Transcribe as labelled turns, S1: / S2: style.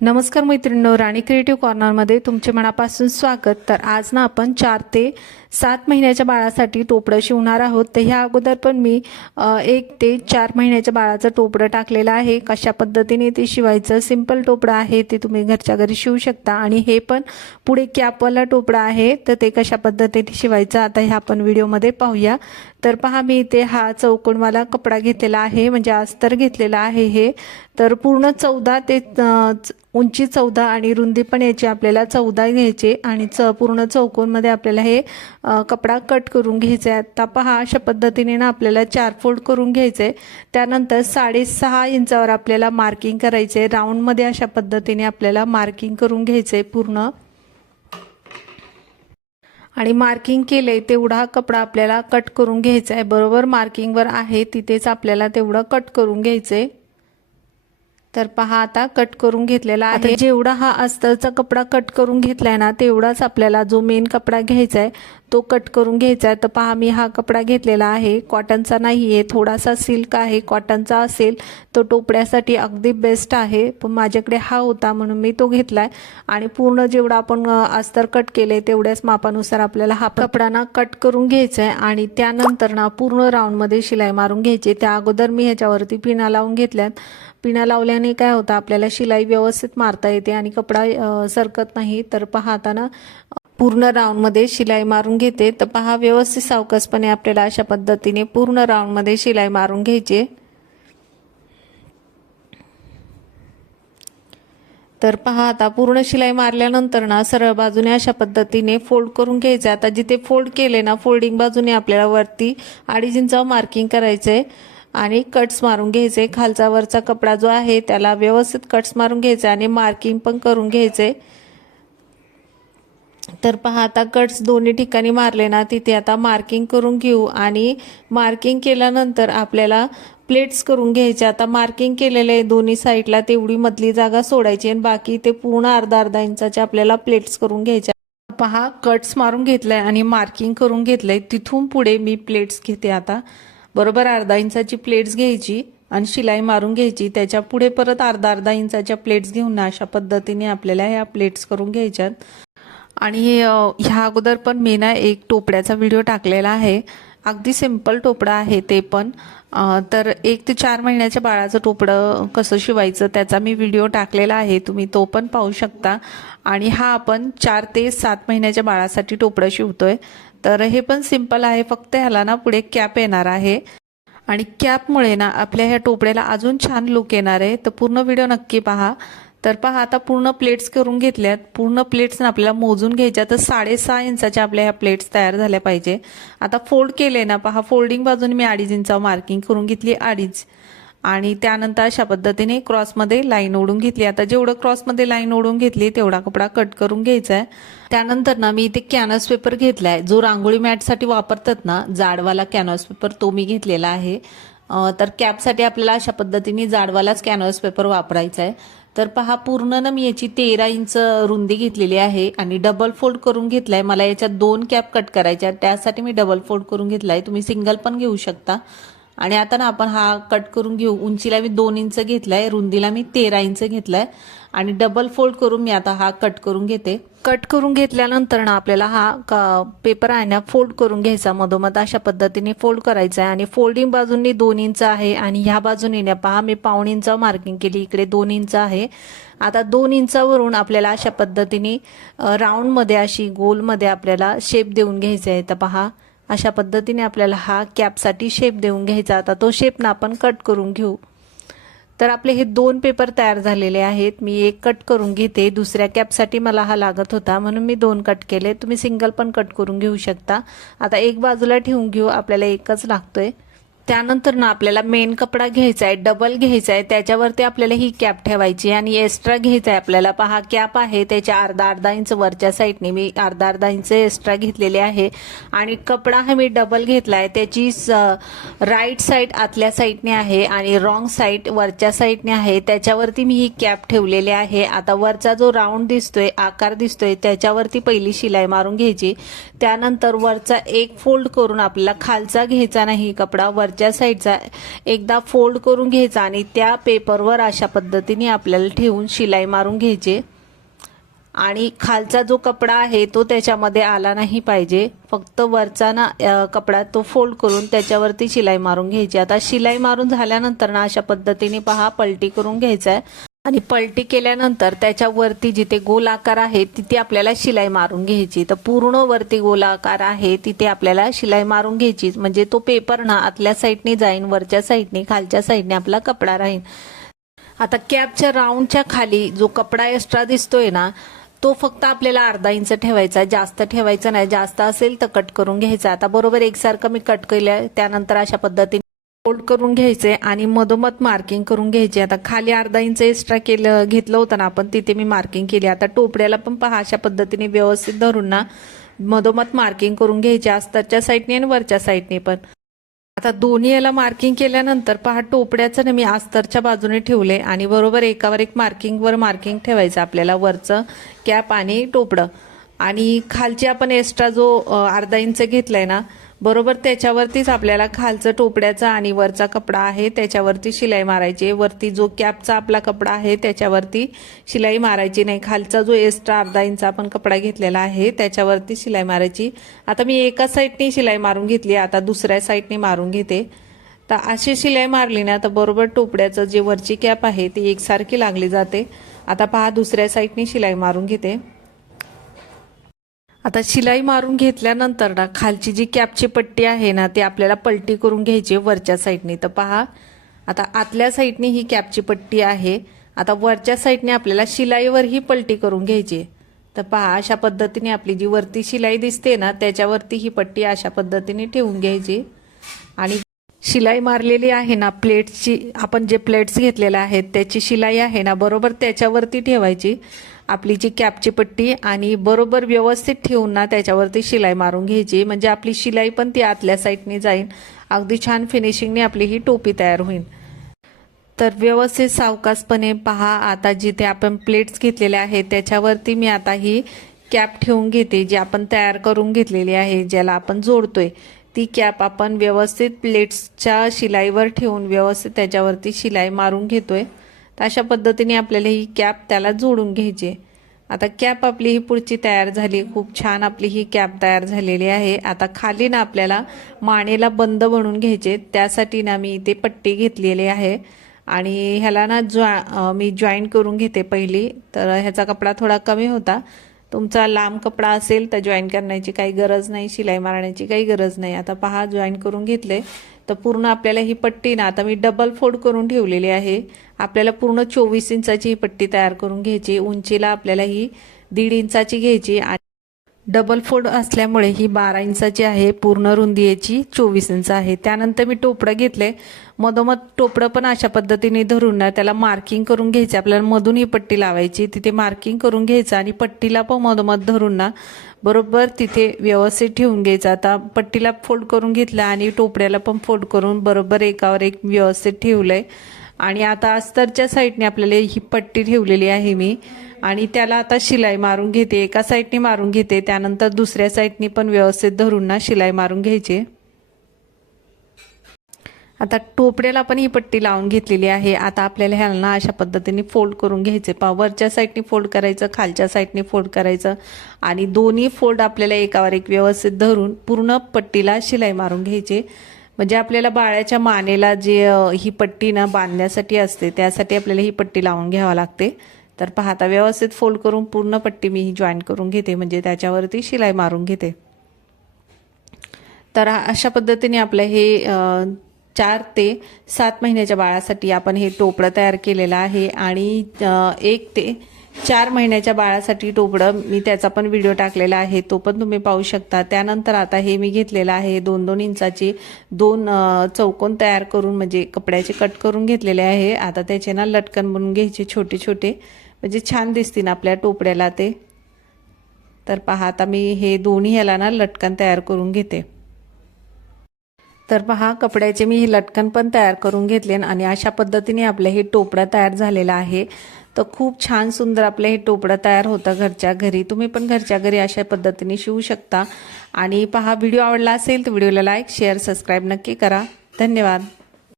S1: नमस्कार मैत्रिणींनो राणी क्रिएटिव्ह कॉर्नरमध्ये तुमचे मनापासून स्वागत. तर आज ना आपण चार ते सात महिन्याच्या बाळासाठी टोपडं शिवणार आहोत. तर ह्या अगोदर पण मी एक ते चार महिन्याच्या बाळाचं टोपडं टाकलेलं आहे. कशा पद्धतीने ते शिवायचं? सिंपल टोपडं आहे ते तुम्ही घरच्या घरी शिवू शकता. आणि हे पण पुढे कॅपवाला टोपडं आहे तर ते कशा पद्धतीने शिवायचं? आता ह्या आपण व्हिडिओमध्ये पाहूया. तर पहा मी इथे हा चौकोनवाला कपडा घेतलेला आहे म्हणजे अस्तर घेतलेला आहे हे. तर पूर्ण चौदा ते च- उंची चौदा आणि रुंदी पण याची आपल्याला चौदा घ्यायचे आणि च पूर्ण चौकोनमध्ये आपल्याला हे कपडा कट करून घ्यायचा आहे. आता पहा अशा पद्धतीने ना आपल्याला चार फोल्ड करून घ्यायचं. आहे त्यानंतर साडेसहा इंचावर आपल्याला मार्किंग करायचे. आहे राऊंडमध्ये अशा पद्धतीने आपल्याला मार्किंग करून घ्यायचं आहे पूर्ण. आणि मार्किंग केले तेवढा कपडा आपल्याला कट करून घ्यायचा आहे बरोबर मार्किंगवर आहे तिथेच आपल्याला तेवढं कट करून घ्यायचं आहे तर पहा आता कट करून घेतलेला आहे. जेवढा हा अस्तरचा कपडा कट करून घेतलाय ना तेवढाच आपल्याला जो मेन कपडा घ्यायचा आहे तो कट करून घ्यायचा आहे. तर पहा मी हा कपडा घेतलेला आहे. कॉटनचा नाही आहे थोडासा सिल्क आहे. कॉटनचा असेल तो टोपड्यासाठी अगदी बेस्ट आहे. पण माझ्याकडे हा होता म्हणून मी तो घेतलाय. आणि पूर्ण जेवढा आपण अस्तर कट केले तेवढ्याच मापानुसार आपल्याला हा कपडा ना कट करून घ्यायचा आहे. आणि त्यानंतर ना पूर्ण राऊंडमध्ये शिलाई मारून घ्यायची त्या अगोदर मी ह्याच्यावरती पिना लावून घेतल्यात. पिना लावल्याने काय होतं आपल्याला शिलाई व्यवस्थित मारता येते आणि कपडा सरकत नाही. तर पहा आता ना पूर्ण राऊंडमध्ये शिलाई मारून घेते. तर पहा व्यवस्थित सावकासपणे आपल्याला अशा पद्धतीने पूर्ण राऊंडमध्ये शिलाई मारून घ्यायची. तर पहा आता पूर्ण शिलाई मारल्यानंतर ना सरळ बाजूने अशा पद्धतीने फोल्ड करून घ्यायचं. आता जिथे फोल्ड केले ना फोल्डिंग बाजूने आपल्याला वरती अडीच इंचावर मार्किंग करायचं आहे आणि कट्स मारून घ्यायचे. खालचा वरचा कपडा जो आहे त्याला व्यवस्थित कट्स मारून घ्यायचे आणि मार्किंग पण करून घ्यायचे. तर पहा आता कट्स दोन्ही ठिकाणी मारले ना तिथे आता मार्किंग करून घेऊ. आणि मार्किंग केल्यानंतर आपल्याला प्लेट्स करून घ्यायचे. आता मार्किंग केलेले आहे दोन्ही साईडला तेवढी मधली जागा सोडायची आणि बाकी ते पूर्ण अर्धा अर्धा इंचाचे आपल्याला प्लेट्स करून घ्यायच्या पहा कट्स मारून घेतलाय आणि मार्किंग करून घेतलंय. तिथून पुढे मी प्लेट्स घेते आता. बरोबर अर्धा इंचाची प्लेट्स घ्यायची आणि शिलाई मारून घ्यायची. त्याच्या पुढे परत अर्धा अर्धा इंचाच्या प्लेट्स घेऊन ना अशा पद्धतीने आपल्याला ह्या प्लेट्स करून घ्यायच्यात. आणि ह्या अगोदर पण मी ना एक टोपड्याचा व्हिडिओ टाकलेला आहे. अगदी सिंपल टोपडं आहे ते पण. तर एक ते चार महिन्याच्या बाळाचं टोपडं कसं शिवायचं त्याचा मी व्हिडिओ टाकलेला आहे तुम्ही तो पण पाहू शकता. आणि हा आपण चार ते सात महिन्याच्या बाळासाठी टोपडं शिवतोय. तर हे पण सिंपल आहे फक्त ह्याला ना पुढे कॅप येणार आहे. आणि कॅपमुळे ना आपल्या ह्या टोपड्याला अजून छान लुक येणार आहे. तर पूर्ण व्हिडिओ नक्की पहा. तर पहा आता पूर्ण प्लेट्स करून घेतल्यात. पूर्ण प्लेट्स आपल्याला मोजून घ्यायच्या. तर साडेसहा इंचाच्या आपल्या ह्या प्लेट्स तयार झाल्या पाहिजे. आता फोल्ड केले ना पहा फोल्डिंग बाजूने मी अडीच इंचा मार्किंग करून घेतली अडीच. आणि त्यानंतर अशा पद्धतीने क्रॉसमध्ये लाईन ओढून घेतली आता जेवढं क्रॉसमध्ये लाईन ओढून घेतली तेवढा कपडा कट करून घ्यायचा आहे. त्यानंतर ना मी इथे कॅनव्हास पेपर घेतलाय जो रांगोळी मॅटसाठी वापरतात ना जाडवाला कॅनव्हास पेपर तो मी घेतलेला आहे. तर कॅपसाठी आपल्याला अशा पद्धतीने जाडवालाच कॅनव्हास पेपर वापरायचा आहे. तर पहा पूर्ण ना मी याची तेरा इंच रुंदी घेतलेली आहे आणि डबल फोल्ड करून घेतलाय. मला याच्यात दोन कॅप कट करायच्या त्यासाठी मी डबल फोल्ड करून घेतलाय. तुम्ही सिंगल पण घेऊ शकता. आणि आता ना आपण हा कट करून घेऊ. उंचीला मी दोन इंच घेतलाय रुंदीला मी तेरा इंच घेतलाय. आणि डबल फोल्ड करून मी आता हा कट करून घेते. कट करून घेतल्यानंतर ना आपल्याला हा पेपर आहे ना फोल्ड करून घ्यायचा मधोमध. अशा पद्धतीने फोल्ड करायचा आहे आणि फोल्डिंग बाजूंनी दोन इंच आहे आणि ह्या बाजूने ना पहा मी पाऊण इंच मार्किंग केली. इकडे दोन इंच आहे. आता दोन इंचावरून आपल्याला अशा पद्धतीने राऊंडमध्ये अशी गोलमध्ये आपल्याला शेप देऊन घ्यायचे आहे तर पहा अशा पद्धतीने आपल्याला हा कॅपसाठी शेप देऊन घ्यायचा. आता तो शेप ना आपण कट करून घेऊ. तर आपले हे दोन पेपर तयार झालेले आहेत. मी एक कट करून घेते. दुसऱ्या कॅपसाठी मला हा लागत होता. म्हणून मी दोन कट केले. तुम्ही सिंगल पण कट करून घेऊ शकता. आता एक बाजूला ठेवून घेऊ. आपल्याला एकच लागतोय. त्यानंतर ना आपल्याला मेन कपडा घ्यायचा आहे डबल घ्यायचा आहे त्याच्यावरती आपल्याला ही कॅप ठेवायची आणि एक्स्ट्रा घ्यायचा आहे आपल्याला. पहा कॅप आहे त्याच्या अर्धा अर्धा इंच वरच्या साईडने मी अर्धा अर्धा इंच एक्स्ट्रा घेतलेले आहे. आणि कपडा हा मी डबल घेतला आहे त्याची राईट साईड आतल्या साईडने आहे आणि रॉंग साईड वरच्या साईडने आहे. त्याच्यावरती मी ही कॅप ठेवलेली आहे. आता वरचा जो राऊंड दिसतोय आकार दिसतोय त्याच्यावरती पहिली शिलाई मारून घ्यायची. त्यानंतर वरचा एक फोल्ड करून आपल्याला खालचा घ्यायचा नाही कपडा. वरच्या वरच्या साईडचा एकदा फोल्ड करून घ्यायचा आणि त्या पेपरवर अशा पद्धतीने आपल्याला ठेवून शिलाई मारून घ्यायचे. आणि खालचा जो कपडा आहे तो त्याच्यामध्ये आला नाही पाहिजे. फक्त वरचा ना कपडा तो फोल्ड करून त्याच्यावरती शिलाई मारून घ्यायची. आता शिलाई मारून झाल्यानंतर ना अशा पद्धतीने पहा पलटी करून घ्यायचा आहे. आणि पलटी केल्यानंतर त्याच्यावरती जिथे गोलाकार आहे तिथे आपल्याला शिलाई मारून घ्यायची. तर पूर्ण वरती गोलाकार आहे तिथे आपल्याला शिलाई मारून घ्यायची. म्हणजे तो पेपर ना आतल्या साईडने जाईन वरच्या साईडने खालच्या साईडने आपला कपडा राहील आता कॅपच्या राऊंडच्या खाली जो कपडा एक्स्ट्रा दिसतोय ना तो फक्त आपल्याला अर्धा इंच ठेवायचा जास्त ठेवायचा नाही. जास्त असेल तर कट करून घ्यायचा आता बरोबर एकसारखं मी कट केलं त्यानंतर अशा पद्धतीने फोल्ड करून घ्यायचे आणि मधोमध मार्किंग करून घ्यायचे. आता खाली अर्धा इंच एक्स्ट्रा केलं घेतलं होतं ना आपण तिथे मी मार्किंग केली. आता टोपड्याला पण पहा अशा पद्धतीने व्यवस्थित धरून ना मधोमध मार्किंग करून घ्यायचे अस्तरच्या साईडने आणि वरच्या साईडने पण. आता दोन्ही याला मार्किंग केल्यानंतर पहा टोपड्याचं ना मी अस्तरच्या बाजूने ठेवले आणि बरोबर एकावर एक मार्किंगवर मार्किंग ठेवायचं आपल्याला वरचं कॅप आणि टोपडं. आणि खालची आपण एक्स्ट्रा जो अर्धा इंच घेतलाय ना बरोबर त्याच्यावरतीच आपल्याला खालचं टोपड्याचा आणि वरचा कपडा आहे त्याच्यावरती शिलाई मारायची वरती जो कॅपचा आपला कपडा आहे त्याच्यावरती शिलाई मारायची नाही. खालचा जो एक्स्ट्रा अर्धा इंच आपण कपडा घेतलेला आहे त्याच्यावरती शिलाई मारायची. आता मी एका साईडने शिलाई मारून घेतली आता दुसऱ्या साईडने मारून घेते. तर अशी शिलाई मारली ना तर बरोबर टोपड्याचं जे वरची कॅप आहे ती एकसारखी लागली जाते. आता पहा दुसऱ्या साईडने शिलाई मारून घेते. आता शिलाई मारून घेतल्यानंतर ना खालची जी कॅपची पट्टी आहे ना ती आपल्याला पलटी करून घ्यायची वरच्या साईडने. तर पहा आता आतल्या साईडने ही कॅपची पट्टी आहे. आता वरच्या साईडने आपल्याला शिलाईवर ही पलटी करून घ्यायची तर पहा अशा पद्धतीने आपली जी वरती शिलाई दिसते ना त्याच्यावरती ही पट्टी अशा पद्धतीने ठेवून घ्यायची आणि शिलाई मारलेली आहे ना प्लेट्सची आपण जे प्लेट्स घेतलेल्या आहेत त्याची शिलाई आहे ना बरोबर त्याच्यावरती ठेवायची. आपली जी कॅपची पट्टी आणि बरोबर व्यवस्थित ठेवून ना त्याच्यावरती शिलाई मारून घ्यायची. म्हणजे आपली शिलाई पण ती आतल्या साईडने जाईल अगदी छान फिनिशिंगने आपली ही टोपी तयार होईल तर व्यवस्थित सावकासपणे पहा. आता जिथे आपण प्लेट्स घेतलेल्या आहेत त्याच्यावरती मी आता ही कॅप ठेवून घेते जी आपण तयार करून घेतलेली आहे ज्याला आपण जोडतोय. ती कॅप आपण व्यवस्थित प्लेट्सच्या शिलाईवर ठेवून व्यवस्थित त्याच्यावरती शिलाई मारून घेतोय. तर अशा पद्धतीने आपल्याला ही कॅप त्याला जोडून घ्यायची. आता कॅप आपली ही पुढची तयार झाली. खूप छान आपली ही कॅप तयार झालेली आहे. आता खाली ना आपल्याला मानेला बंद बनवून घ्यायचे. त्यासाठी ना मी इथे पट्टी घेतलेली आहे. आणि ह्याला ना ज्वा मी जॉईन करून घेते पहिली. तर ह्याचा कपडा थोडा कमी होता. तुमचा लांब कपडा असेल तर जॉईन करण्याची काही गरज नाही शिलाई मारण्याची काही गरज नाही. आता पहा जॉईन करून घेतले तर पूर्ण आपल्याला ही पट्टी ना आता मी डबल फोल्ड करून ठेवलेली आहे. आपल्याला पूर्ण चोवीस इंचाची ही पट्टी तयार करून घ्यायची उंचीला आपल्याला ही दीड इंचाची घ्यायची आणि डबल फोल्ड असल्यामुळे ही बारा इंचाची आहे पूर्ण रुंदी याची चोवीस इंच आहे. त्यानंतर मी टोपडं घेतले. मधोमध टोपडं पण अशा पद्धतीने धरून ना त्याला मार्किंग करून घ्यायचे. आपल्याला मधून ही पट्टी लावायची तिथे मार्किंग करून घ्यायचं आणि पट्टीला पण मधोमध धरून ना बरोबर तिथे व्यवस्थित ठेवून घ्यायचं. आता पट्टीला फोल्ड करून घेतलं आणि टोपड्याला पण फोल्ड करून बरोबर एकावर एक व्यवस्थित ठेवलंय. आणि आता अस्तरच्या साईडने आपल्याला ही पट्टी ठेवलेली आहे मी. आणि त्याला आता शिलाई मारून घेते. एका साईडने मारून घेते. त्यानंतर दुसऱ्या साईडने पण व्यवस्थित धरून ना शिलाई मारून घ्यायची. आता टोपड्याला पण ही पट्टी लावून घेतलेली आहे. आता आपल्याला ह्याला अशा पद्धतीने फोल्ड करून घ्यायचे. पा वरच्या साईडने फोल्ड करायचं खालच्या साईडने फोल्ड करायचं. आणि दोन्ही फोल्ड आपल्याला एकावर एक व्यवस्थित धरून पूर्ण पट्टीला शिलाई मारून घ्यायचे. म्हणजे आपल्याला बाळाच्या मानेला जे ही पट्टी ना बांधण्यासाठी असते त्यासाठी आपल्याला ही पट्टी लावून घ्यावं लागते. तर पाहता व्यवस्थित फोल्ड करून पूर्ण पट्टी मी ही जॉईन करून घेते म्हणजे त्याच्यावरती शिलाई मारून घेते. तर अशा पद्धतीने आपलं हे चार ते सात महिन्याच्या बाळासाठी आपण हे टोपडं तयार केलेलं आहे आणि एक ते चार महिन्याच्या बाळासाठी टोपडं मी त्याचा पण व्हिडिओ टाकलेला आहे. तो पण तुम्ही पाहू शकता. त्यानंतर आता हे मी घेतलेलं आहे. दोन दोन इंचाची दोन चौकोन तयार करून म्हणजे कपड्याचे कट करून घेतलेले आहे. आता त्याचे ना लटकन बनवून घ्यायचे छोटे छोटे. म्हणजे छान दिसतील आपल्या टोपड्याला ते. तर पहा आता मी हे दोन्ही ह्याला ना लटकन तयार करून घेते. तर पहा कपड्याचे मी हे लटकन पण तयार करून घेतले आणि अशा पद्धतीने आपलं हे टोपडं तयार झालेलं आहे. तर खूप छान सुंदर आपलं हे टोपडं तयार होतं घरच्या घरी. तुम्ही पण घरच्या घरी अशा पद्धतीने शिवू शकता. आणि पहा व्हिडिओ आवडला असेल तर व्हिडिओला लाईक शेअर सबस्क्राईब नक्की करा. धन्यवाद.